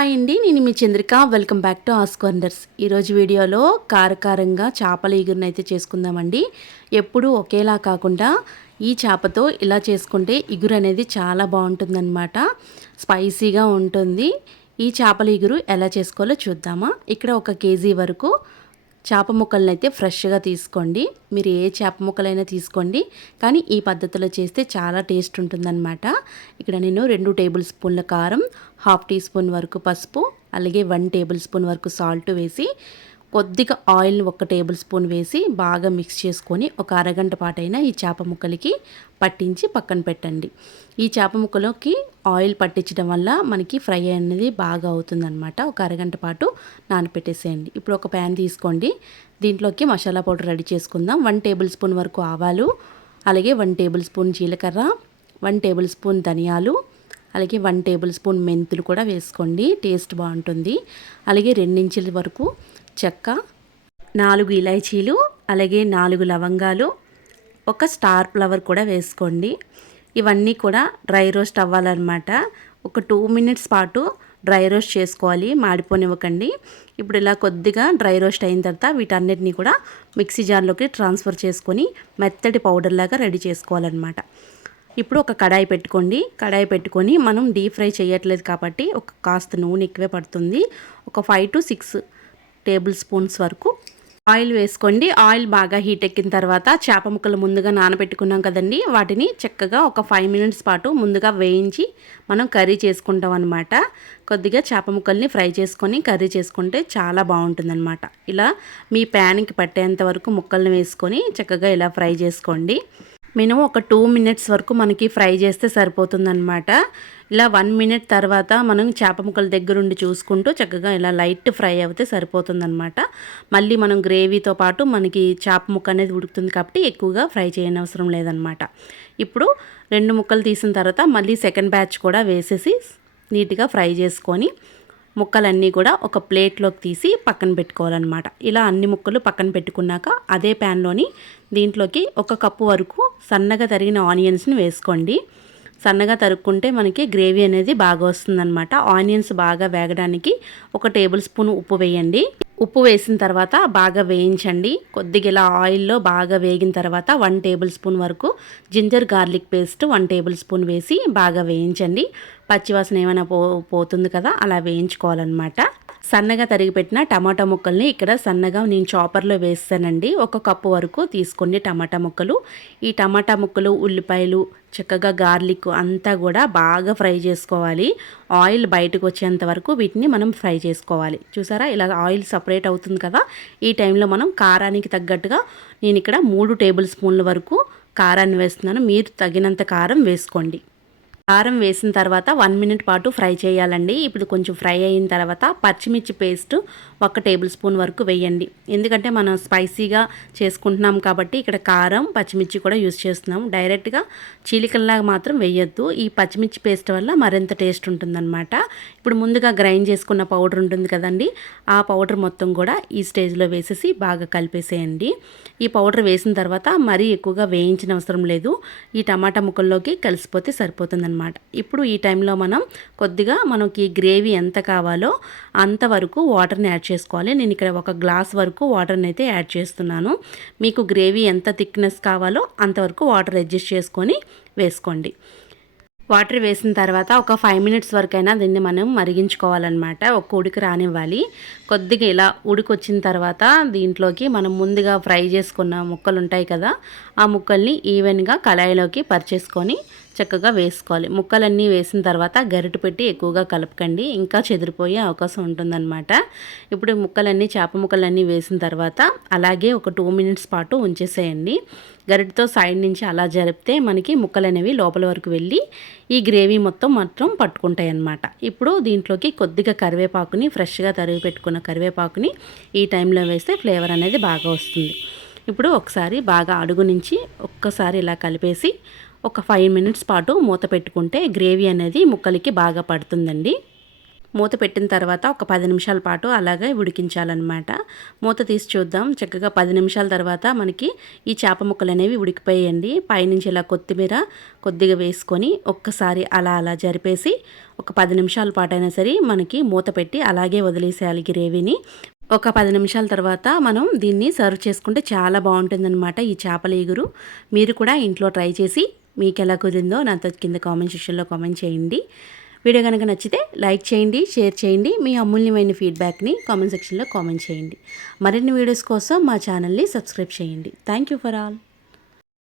Hi అండి, నేను మీ చంద్రిక. Welcome back to ask wonders. ఈరోజు వీడియోలో కారకారంగా చేపల ఇగురుని అయితే చేసుకుందామండి. ఎప్పుడూ ఒకేలా కాకుండా ఈ చేపతో ఇలా చేసుకుంటే ఇగురు అనేది చాలా బాగుంటుందన్నమాట. స్పైసీగా ఉంటుంది. ఈ చేపల ఇగురు ఎలా చేసుకోవాలో చూద్దామా. ఇక్కడ 1 కేజీ వరకు చేప ముక్కలను అయితే ఫ్రెష్గా తీసుకోండి. మీరు ఏ చేప ముక్కలైనా తీసుకోండి, కానీ ఈ పద్ధతిలో చేస్తే చాలా టేస్ట్ ఉంటుందన్నమాట. ఇక్కడ నేను 2 టేబుల్ స్పూన్ల కారం, 1/2 టీ స్పూన్ వరకు పసుపు, అలాగే 1 టేబుల్ స్పూన్ వరకు సాల్ట్ వేసి, కొద్దిగా ఆయిల్ని 1 టేబుల్ స్పూన్ వేసి బాగా మిక్స్ చేసుకొని ఒక అరగంట పాటైనా ఈ చేప ముక్కలకి పట్టించి పక్కన పెట్టండి. ఈ చేప ముక్కలోకి ఆయిల్ పట్టించడం వల్ల మనకి ఫ్రై అనేది బాగా అవుతుందన్నమాట. ఒక అరగంట పాటు నానపెట్టేసేయండి. ఇప్పుడు ఒక ప్యాన్ తీసుకోండి. దీంట్లోకి మసాలా పౌడర్ రెడీ చేసుకుందాం. 1 టేబుల్ స్పూన్ వరకు ఆవాలు, అలాగే 1 టేబుల్ స్పూన్ జీలకర్ర, 1 టేబుల్ స్పూన్ ధనియాలు, అలాగే 1 టేబుల్ స్పూన్ మెంతులు కూడా వేసుకోండి, టేస్ట్ బాగుంటుంది. అలాగే 2 ఇంచుల వరకు చెక్క, 4 ఇలాచీలు, అలాగే 4 లవంగాలు, ఒక స్టార్ ఫ్లవర్ కూడా వేసుకోండి. ఇవన్నీ కూడా డ్రై రోస్ట్ అవ్వాలన్నమాట. ఒక 2 మినిట్స్ పాటు డ్రై రోస్ట్ చేసుకోవాలి, మాడిపోనివ్వకండి. ఇప్పుడు ఇలా కొద్దిగా డ్రై రోస్ట్ అయిన తర్వాత వీటన్నిటిని కూడా మిక్సీ జార్లోకి ట్రాన్స్ఫర్ చేసుకొని మెత్తటి పౌడర్ లాగా రెడీ చేసుకోవాలన్నమాట. ఇప్పుడు ఒక కడాయి పెట్టుకోండి. కడాయి పెట్టుకొని మనం డీప్ ఫ్రై చేయట్లేదు కాబట్టి ఒక కాస్త నూనె ఎక్కువే పడుతుంది. ఒక 5 to 6 టేబుల్ స్పూన్స్ వరకు ఆయిల్ వేసుకోండి. ఆయిల్ బాగా హీట్ ఎక్కిన తర్వాత చేప ముక్కలు ముందుగా నానబెట్టుకున్నాం కదండి, వాటిని చక్కగా ఒక 5 మినిట్స్ పాటు ముందుగా వేయించి మనం కర్రీ చేసుకుంటాం అనమాట. కొద్దిగా చేప ముక్కల్ని ఫ్రై చేసుకొని కర్రీ చేసుకుంటే చాలా బాగుంటుందన్నమాట. ఇలా మీ ప్యాన్కి పట్టేంత వరకు ముక్కల్ని వేసుకొని చక్కగా ఇలా ఫ్రై చేసుకోండి. మినిమం ఒక 2 మినిట్స్ వరకు మనకి ఫ్రై చేస్తే సరిపోతుందన్నమాట. ఇలా 1 మినిట్ తర్వాత మనం చేప ముక్కల దగ్గరుండి చూసుకుంటూ చక్కగా ఇలా లైట్ ఫ్రై అవుతే సరిపోతుందన్నమాట. మళ్ళీ మనం గ్రేవీతో పాటు మనకి చేప ముక్క అనేది ఉడుకుతుంది కాబట్టి ఎక్కువగా ఫ్రై చేయనవసరం లేదనమాట. ఇప్పుడు 2 ముక్కలు తీసిన తర్వాత మళ్ళీ సెకండ్ బ్యాచ్ కూడా వేసేసి నీట్గా ఫ్రై చేసుకొని ముక్కలన్నీ కూడా ఒక ప్లేట్లోకి తీసి పక్కన పెట్టుకోవాలన్నమాట. ఇలా అన్ని ముక్కలు పక్కన పెట్టుకున్నాక అదే ప్యాన్లోని దీంట్లోకి 1 కప్పు వరకు సన్నగా తరిగిన ఆనియన్స్ని వేసుకోండి. సన్నగా తరుక్కుంటే మనకి గ్రేవీ అనేది బాగా వస్తుందన్నమాట. ఆనియన్స్ బాగా వేగడానికి 1 టేబుల్ స్పూన్ ఉప్పు వేయండి. ఉప్పు వేసిన తర్వాత బాగా వేయించండి. కొద్దిగా ఇలా ఆయిల్లో బాగా వేగిన తర్వాత 1 టేబుల్ స్పూన్ వరకు ginger garlic paste 1 tablespoon వేసి బాగా వేయించండి. పచ్చివాసన ఏమైనా పోతుంది కదా, అలా వేయించుకోవాలన్నమాట. సన్నగా తరిగి పెట్టిన టమాటా ముక్కల్ని ఇక్కడ సన్నగా నేను చాపర్లో వేస్తానండి. 1 కప్పు వరకు తీసుకోండి టమాటా ముక్కలు. ఈ టమాటా ముక్కలు, ఉల్లిపాయలు, చక్కగా గార్లిక్ అంతా కూడా బాగా ఫ్రై చేసుకోవాలి. ఆయిల్ బయటకు వచ్చేంత వరకు వీటిని మనం ఫ్రై చేసుకోవాలి. చూసారా, ఇలా ఆయిల్ సపరేట్ అవుతుంది కదా, ఈ టైంలో మనం కారానికి తగ్గట్టుగా నేను ఇక్కడ 3 టేబుల్ స్పూన్ల వరకు కారాన్ని వేస్తున్నాను. మీరు తగినంత కారం వేసుకోండి. కారం వేసిన తర్వాత 1 మినిట్ పాటు ఫ్రై చేయాలండి. ఇప్పుడు కొంచెం ఫ్రై అయిన తర్వాత పచ్చిమిర్చి పేస్ట్ 1 టేబుల్ స్పూన్ వరకు వేయండి. ఎందుకంటే మనం స్పైసీగా చేసుకుంటున్నాం కాబట్టి ఇక్కడ కారం, పచ్చిమిర్చి కూడా యూస్ చేస్తున్నాం. డైరెక్ట్గా చీలికల్లాగా మాత్రం వేయొద్దు. ఈ పచ్చిమిర్చి పేస్ట్ వల్ల మరింత టేస్ట్ ఉంటుందన్నమాట. ఇప్పుడు ముందుగా గ్రైండ్ చేసుకున్న పౌడర్ ఉంటుంది కదండి, ఆ పౌడర్ మొత్తం కూడా ఈ స్టేజ్లో వేసేసి బాగా కలిపేసేయండి. ఈ పౌడర్ వేసిన తర్వాత మరీ ఎక్కువగా వేయించిన అవసరం లేదు. ఈ టమాటా ముక్కల్లోకి కలిసిపోతే సరిపోతుందన్నమాట. ఇప్పుడు ఈ టైంలో మనం కొద్దిగా మనకి గ్రేవీ ఎంత కావాలో అంతవరకు వాటర్ని యాడ్ చేసుకోవాలి. నేను ఇక్కడ 1 గ్లాస్ వరకు వాటర్ని అయితే యాడ్ చేస్తున్నాను. మీకు గ్రేవీ ఎంత థిక్నెస్ కావాలో అంతవరకు వాటర్ అడ్జస్ట్ చేసుకొని వేసుకోండి. వాటర్ వేసిన తర్వాత ఒక 5 మినిట్స్ వరకైనా దీన్ని మనం మరిగించుకోవాలన్నమాట. ఒక ఉడికి రానివ్వాలి. కొద్దిగా ఇలా ఉడికొచ్చిన తర్వాత దీంట్లోకి మనం ముందుగా ఫ్రై చేసుకున్న ముక్కలు ఉంటాయి కదా, ఆ ముక్కల్ని ఈవెన్గా కళాయిలోకి పరిచేసుకొని చక్కగా వేసుకోవాలి. ముక్కలన్నీ వేసిన తర్వాత గరిటె పెట్టి ఎక్కువగా కలపకండి, ఇంకా చెదిరిపోయే అవకాశం ఉంటుందన్నమాట. ఇప్పుడు ముక్కలన్నీ, చేప ముక్కలన్నీ వేసిన తర్వాత అలాగే ఒక 2 మినిట్స్ పాటు ఉంచేసేయండి. గరిటెతో సైడ్ నుంచి అలా జరిపితే మనకి ముక్కలు అనేవి లోపల వరకు వెళ్ళి ఈ గ్రేవీ మొత్తం పట్టుకుంటాయి అన్నమాట. ఇప్పుడు దీంట్లోకి కొద్దిగా కరివేపాకుని, ఫ్రెష్గా తరిగి పెట్టుకున్న కరివేపాకుని ఈ టైంలో వేస్తే ఫ్లేవర్ అనేది బాగా వస్తుంది. ఇప్పుడు ఒకసారి బాగా అడుగు నుంచి ఒక్కసారి ఇలా కలిపేసి ఒక 5 మినిట్స్ పాటు మూత పెట్టుకుంటే గ్రేవీ అనేది ముక్కలకి బాగా పడుతుందండి. మూత పెట్టిన తర్వాత ఒక 10 నిమిషాల పాటు అలాగే ఉడికించాలన్నమాట. మూత తీసి చూద్దాం. చక్కగా 10 నిమిషాల తర్వాత మనకి ఈ చేప ముక్కలు అనేవి ఉడికిపోయాయండి. పైనుంచి ఇలా కొత్తిమీర కొద్దిగా వేసుకొని ఒక్కసారి అలా జరిపేసి ఒక 10 నిమిషాల పాటైనా సరే మనకి మూత పెట్టి అలాగే వదిలేసేయాలి గ్రేవీని. ఒక 10 నిమిషాల తర్వాత మనం దీన్ని సర్వ్ చేసుకుంటే చాలా బాగుంటుందన్నమాట ఈ చేపల ఇగురు. మీరు కూడా ఇంట్లో ట్రై చేసి మీకు ఎలా కుదిరిందో నాతో కింద కామెంట్ సెక్షన్లో కామెంట్ చేయండి. వీడియో కనుక నచ్చితే లైక్ చేయండి, షేర్ చేయండి. మీ అమూల్యమైన ఫీడ్బ్యాక్ని కామెంట్ సెక్షన్లో కామెంట్ చేయండి. మరిన్ని వీడియోస్ కోసం మా ఛానల్ని సబ్స్క్రైబ్ చేయండి. Thank you for all.